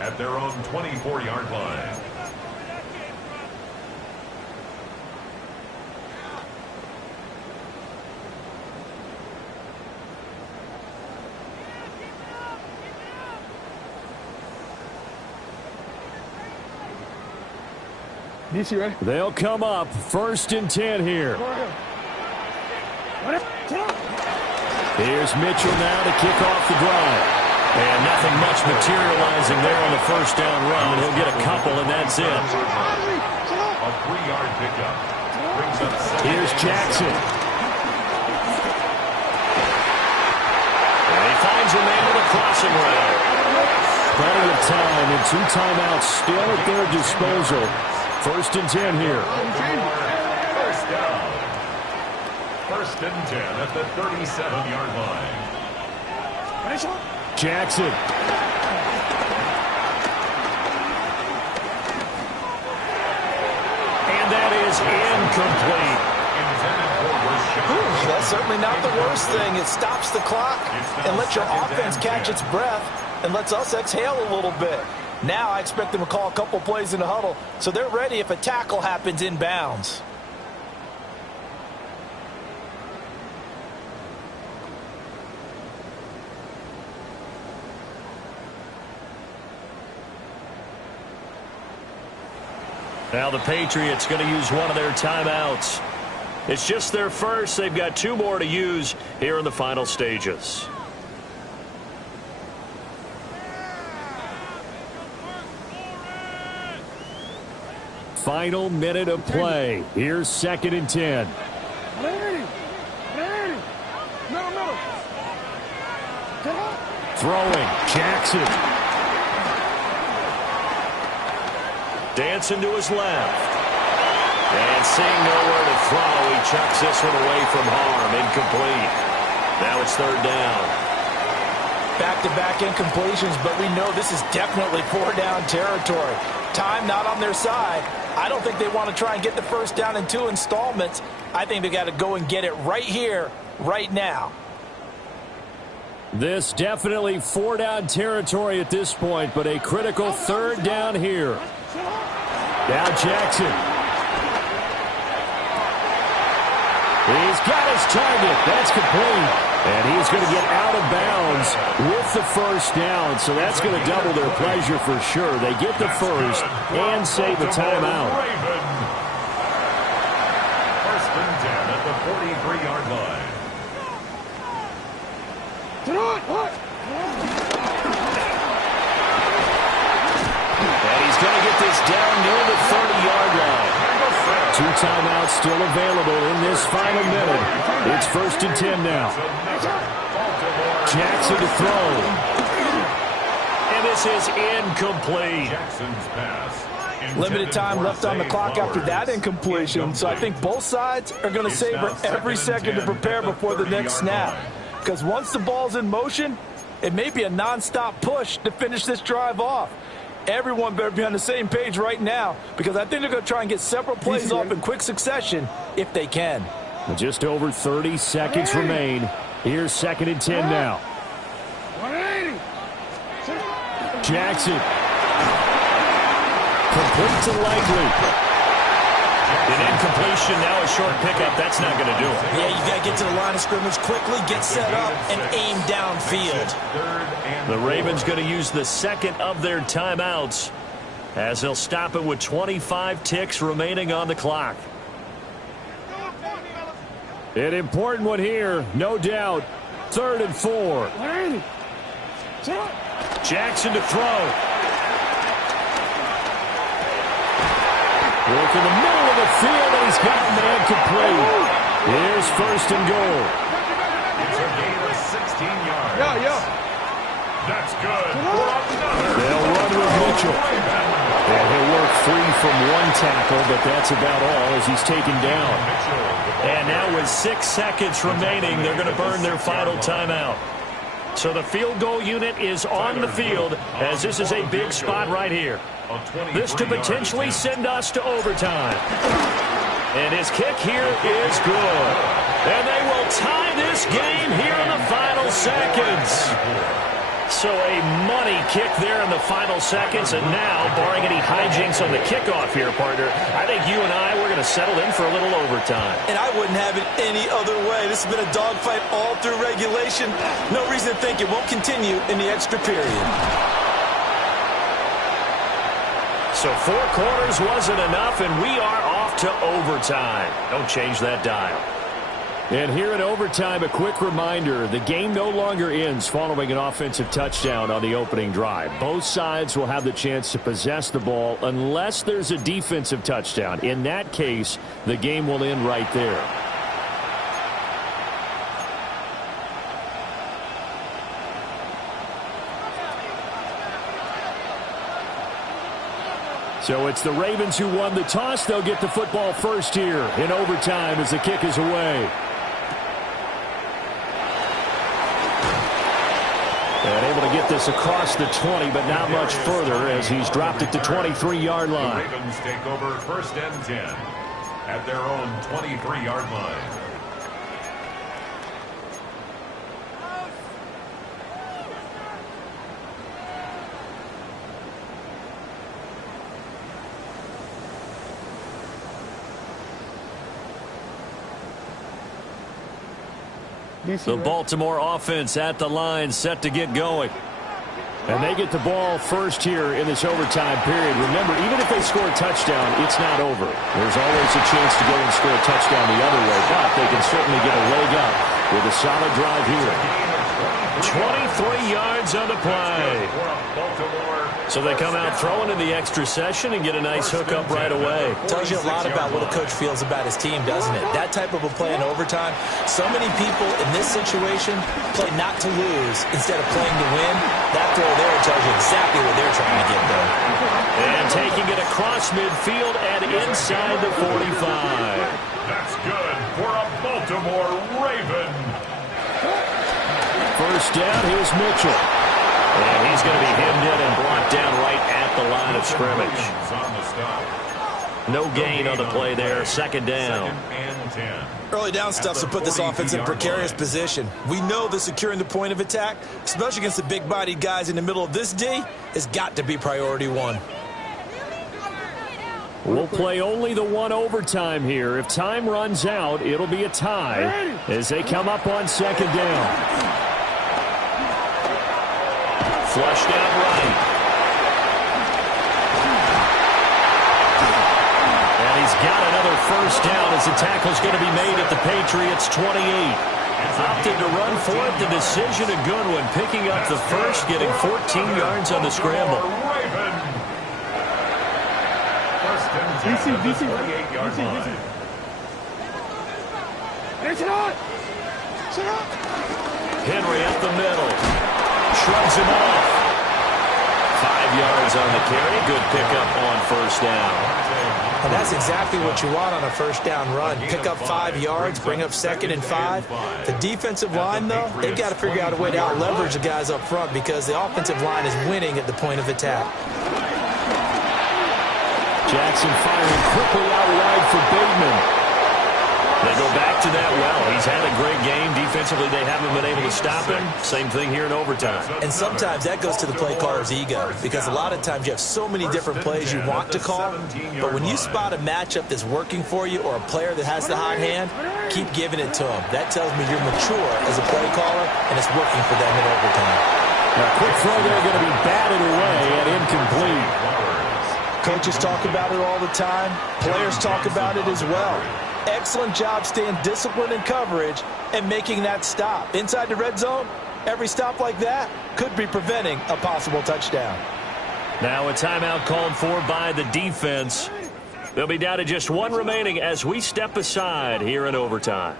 at their own 24-yard line. They'll come up 1st and 10 here. Here's Mitchell now to kick off the drive. And nothing much materializing there on the 1st down run. He'll get a couple, and that's it. A 3-yard pickup. Brings up Here's Jackson. And he finds a man with a crossing route. Plenty of time and 2 timeouts still at their disposal. 1st and 10 here. 1st down. 1st and 10 at the 37-yard line. Jackson. And that is incomplete. That's certainly not the worst thing. It stops the clock and lets your offense catch its breath and lets us exhale a little bit. Now I expect them to call a couple plays in the huddle so they're ready if a tackle happens inbounds. Now the Patriots going to use one of their timeouts. It's just their first. They've got 2 more to use here in the final stages. Final minute of play. Here's 2nd and 10. Throwing. Jackson. Dancing to his left. And seeing nowhere to throw, he chucks this one away from harm. Incomplete. Now it's 3rd down. Back-to-back incompletions, but we know this is definitely 4-down territory. Time not on their side. I don't think they want to try and get the 1st down in 2 installments. I think they got to go and get it right here, right now. This definitely 4-down territory at this point, but a critical 3rd down here. Now Jackson. He's got his target. That's complete. And he's going to get out of bounds with the 1st down. So that's going to double their pleasure for sure. They get the 1st and save a timeout. 1st and 10 at the 43-yard line. And he's going to get this down near the 30-yard line. 2 timeouts still available in this final minute. It's 1st and 10 now. Jackson to throw. And this is incomplete. Jackson's pass. Limited time left on the clock after that incompletion, so I think both sides are going to savor every second to prepare before the next snap. Because once the ball's in motion, it may be a nonstop push to finish this drive off. Everyone better be on the same page right now because I think they're going to try and get several plays off in quick succession if they can. Just over 30 seconds remain. Here's 2nd and 10 now. Jackson. Complete to Langley. An incompletion, now a short pickup. That's not going to do it. Yeah, you got to get to the line of scrimmage quickly, get set up, and aim downfield. The Ravens going to use the 2nd of their timeouts as they'll stop it with 25 ticks remaining on the clock. An important one here, no doubt. 3rd and 4. Jackson to throw. Work in the middle of the field, and he's got a man complete. Here's 1st and goal. It's a gain of 16 yards. That's good. They'll run with Mitchell. And he'll work free from 1 tackle, but that's about all as he's taken down. And now with 6 seconds remaining, they're going to burn their final timeout. So the field goal unit is on the field as this is a big spot right here. This to potentially send us to overtime. And his kick here is good. And they will tie this game here in the final seconds. So a money kick there in the final seconds, and now, barring any hijinks on the kickoff here, partner, I think you and I, we're going to settle in for a little overtime. And I wouldn't have it any other way. This has been a dogfight all through regulation. No reason to think it won't continue in the extra period. So 4 quarters wasn't enough, and we are off to overtime. Don't change that dial. And here in overtime, a quick reminder, the game no longer ends following an offensive touchdown on the opening drive. Both sides will have the chance to possess the ball unless there's a defensive touchdown. In that case, the game will end right there. So it's the Ravens who won the toss. They'll get the football first here in overtime as the kick is away. And able to get this across the 20, but not much further as he's dropped it to 23-yard line. The Ravens take over 1st and 10 at their own 23-yard line. The Baltimore offense at the line, set to get going. And they get the ball first here in this overtime period. Remember, even if they score a touchdown, it's not over. There's always a chance to go and score a touchdown the other way, but they can certainly get a leg up with a solid drive here. 23 yards on the play. So they come out throwing in the extra session and get a nice hookup right away. Tells you a lot about what a coach feels about his team, doesn't it? That type of a play in overtime. So many people in this situation play not to lose instead of playing to win. That throw there tells you exactly what they're trying to get done. And taking it across midfield and inside the 45. That's good for a Baltimore Raven. First down, here's Mitchell. And he's going to be hemmed in and brought down right at the line of scrimmage. No gain on the play there. 2nd down. Early down stuff to put this offense in a precarious position. We know that securing the point of attack, especially against the big-bodied guys in the middle of this D, has got to be priority 1. We'll play only the 1 overtime here. If time runs out, it'll be a tie as they come up on 2nd down. Flushed out right. And he's got another first down as the tackle's going to be made at the Patriots' 28. Opted to run for it. The decision a good one. Picking up the first, getting 14 yards on the scramble. First and 10 at the 28-yard line. Henry up the middle. Shrugs him off. 5 yards on the carry. Good pickup on first down. And that's exactly what you want on a first down run. Pick up 5 yards, bring up 2nd and 5. The defensive line, though, they've got to figure out a way to out-leverage the guys up front because the offensive line is winning at the point of attack. Jackson firing quickly out wide for Bateman. They go back to that well. He's had a great game. Defensively, they haven't been able to stop him. Same thing here in overtime. And sometimes that goes to the play caller's ego because a lot of times you have so many different plays you want to call, but when you spot a matchup that's working for you or a player that has the hot hand, keep giving it to him. That tells me you're mature as a play caller, and it's working for them in overtime. Now, quick throw there going to be batted away and incomplete. Coaches talk about it all the time. Players talk about it as well. Excellent job staying disciplined in coverage and making that stop. Inside the red zone, every stop like that could be preventing a possible touchdown. Now a timeout called for by the defense. They'll be down to just 1 remaining as we step aside here in overtime.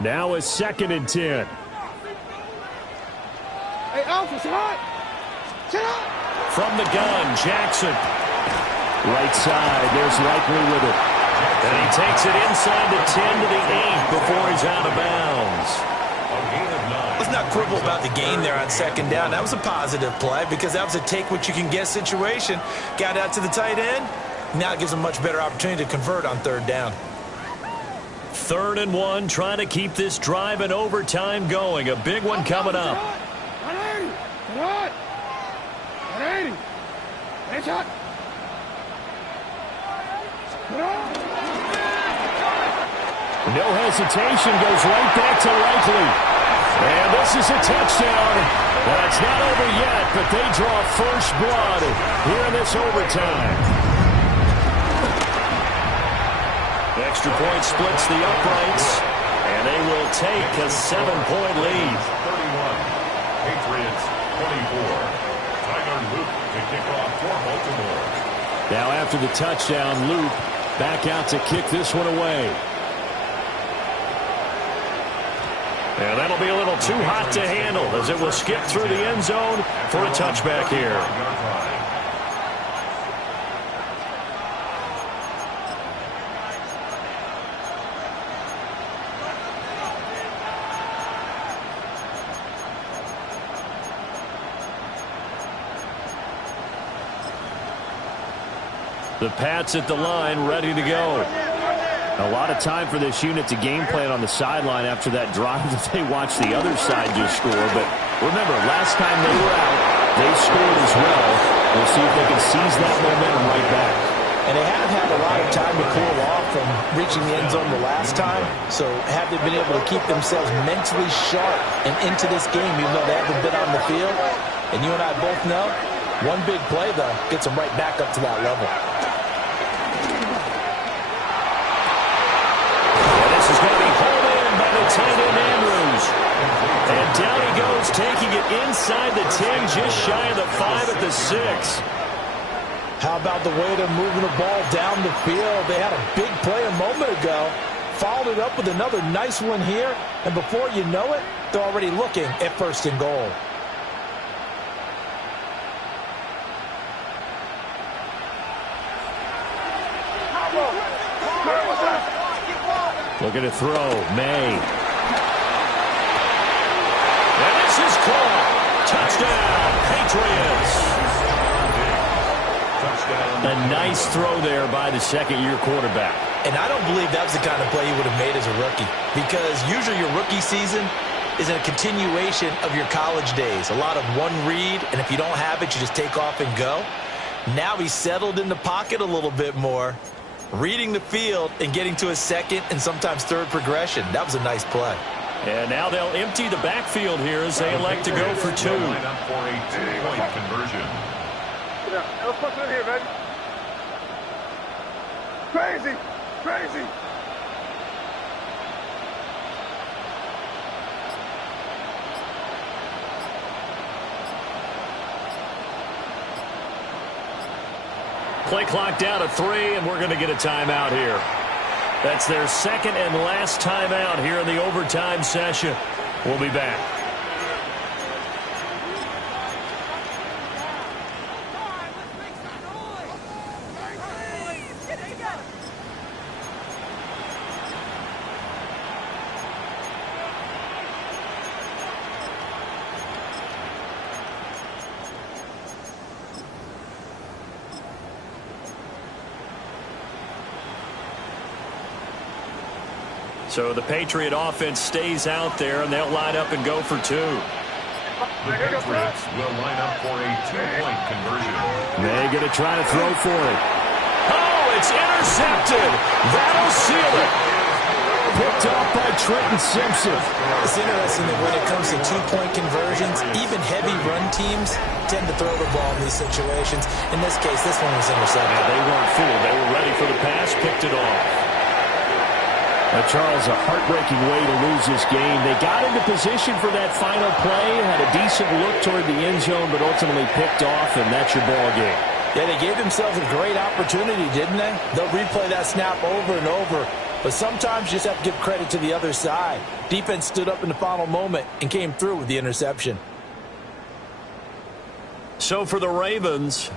Now a 2nd and 10. Hey, Alpha, sit up! Sit up! From the gun, Jackson. Right side, there's Likely with it. And he takes it inside the 10 to the 8 before he's out of bounds. Let's not quibble about the gain there on 2nd down. That was a positive play because that was a take-what-you-can-get situation. Got out to the tight end, Now it gives them a much better opportunity to convert on third down. 3rd and 1, trying to keep this drive in overtime going. A big one coming up. No hesitation, goes right back to Likely. And this is a touchdown. That's not over yet, but they draw first blood here in this overtime. Extra point splits the uprights, and they will take a 7-point lead. 31. Patriots 24. Tyler Luke to kick off for Baltimore. Now after the touchdown, Luke back out to kick this one away. And that'll be a little too hot to handle as it will skip through the end zone for a touchback here. The Pats at the line, ready to go. A lot of time for this unit to game plan on the sideline after that drive that they watched the other side just score. But remember, last time they were out, they scored as well. We'll see if they can seize that momentum right back. And they have had a lot of time to cool off from reaching the end zone the last time. So have they been able to keep themselves mentally sharp and into this game, even though they haven't been on the field? And you and I both know, one big play, though, gets them right back up to that level. Tight end Andrews. And down he goes, taking it inside the 10, just shy of the 5 at the 6. How about the way they're moving the ball down the field? They had a big play a moment ago, followed it up with another nice one here, and before you know it, they're already looking at 1st and goal. Looking to throw, May. And this is caught. Touchdown, Patriots. A nice throw there by the second-year quarterback. And I don't believe that was the kind of play he would have made as a rookie, because usually your rookie season is a continuation of your college days. A lot of one read, and if you don't have it, you just take off and go. Now he's settled in the pocket a little bit more, reading the field and getting to a second and sometimes third progression. That was a nice play. And now they'll empty the backfield here as they elect to go for 2. Line up for a 2-point conversion. Let's put it here, man. Crazy, crazy. Play clock down to 3, and we're going to get a timeout here. That's their second and last timeout here in the overtime session. We'll be back. So the Patriot offense stays out there, and they'll line up and go for 2. The Patriots will line up for a 2-point conversion. They're going to try to throw for it. Oh, it's intercepted. That'll seal it. Picked off by Trenton Simpson. It's interesting that when it comes to 2-point conversions, even heavy run teams tend to throw the ball in these situations. In this case, this one was intercepted. Yeah, they weren't fooled. They were ready for the pass, picked it off. Charles, a heartbreaking way to lose this game. They got into position for that final play, had a decent look toward the end zone, but ultimately picked off, and that's your ball game. Yeah, they gave themselves a great opportunity, didn't they? They'll replay that snap over and over, but sometimes you just have to give credit to the other side. Defense stood up in the final moment and came through with the interception. So for the Ravens,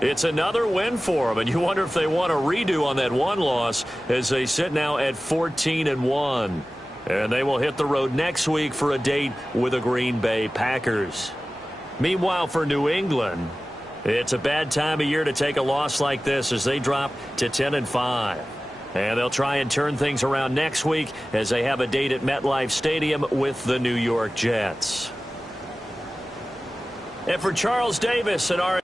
it's another win for them, and you wonder if they want a redo on that one loss as they sit now at 14-1. And they will hit the road next week for a date with the Green Bay Packers. Meanwhile, for New England, It's a bad time of year to take a loss like this as they drop to 10-5. And they'll try and turn things around next week as they have a date at MetLife Stadium with the New York Jets. And for Charles Davis and our